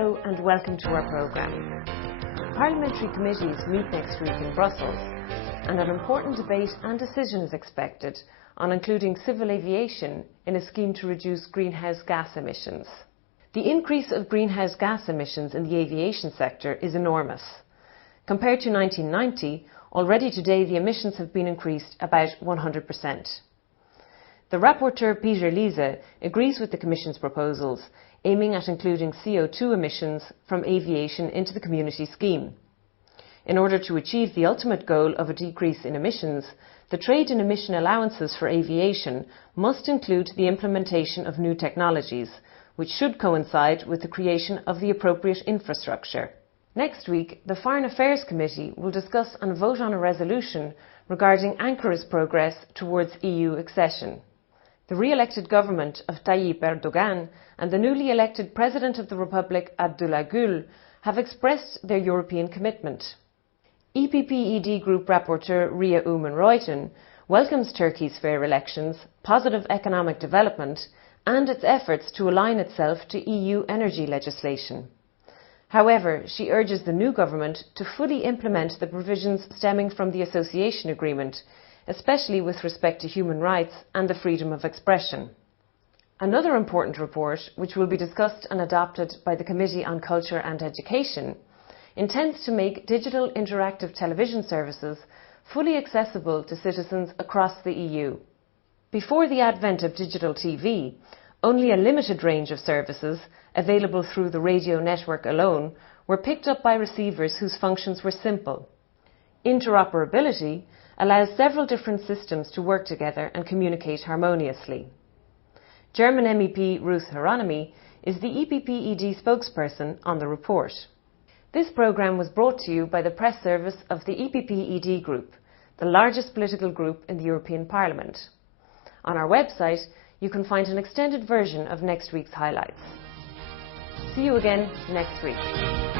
Hello and welcome to our programme. Parliamentary committees meet next week in Brussels and an important debate and decision is expected on including civil aviation in a scheme to reduce greenhouse gas emissions. The increase of greenhouse gas emissions in the aviation sector is enormous. Compared to 1990, already today the emissions have been increased about 100%. The rapporteur Peter Liese agrees with the Commission's proposals, aiming at including CO2 emissions from aviation into the community scheme. In order to achieve the ultimate goal of a decrease in emissions, the trade in emission allowances for aviation must include the implementation of new technologies, which should coincide with the creation of the appropriate infrastructure. Next week, the Foreign Affairs Committee will discuss and vote on a resolution regarding Ankara's progress towards EU accession. The re-elected government of Tayyip Erdogan and the newly elected President of the Republic, Abdullah Gül, have expressed their European commitment. EPP-ED Group Rapporteur Ria Oomen-Ruijten welcomes Turkey's fair elections, positive economic development and its efforts to align itself to EU energy legislation. However, she urges the new government to fully implement the provisions stemming from the association agreement, especially with respect to human rights and the freedom of expression. Another important report, which will be discussed and adopted by the Committee on Culture and Education, intends to make digital interactive television services fully accessible to citizens across the EU. Before the advent of digital TV, only a limited range of services, available through the radio network alone, were picked up by receivers whose functions were simple. Interoperability allows several different systems to work together and communicate harmoniously. German MEP Ruth Hieronymi is the EPP-ED spokesperson on the report. This programme was brought to you by the press service of the EPP-ED Group, the largest political group in the European Parliament. On our website, you can find an extended version of next week's highlights. See you again next week.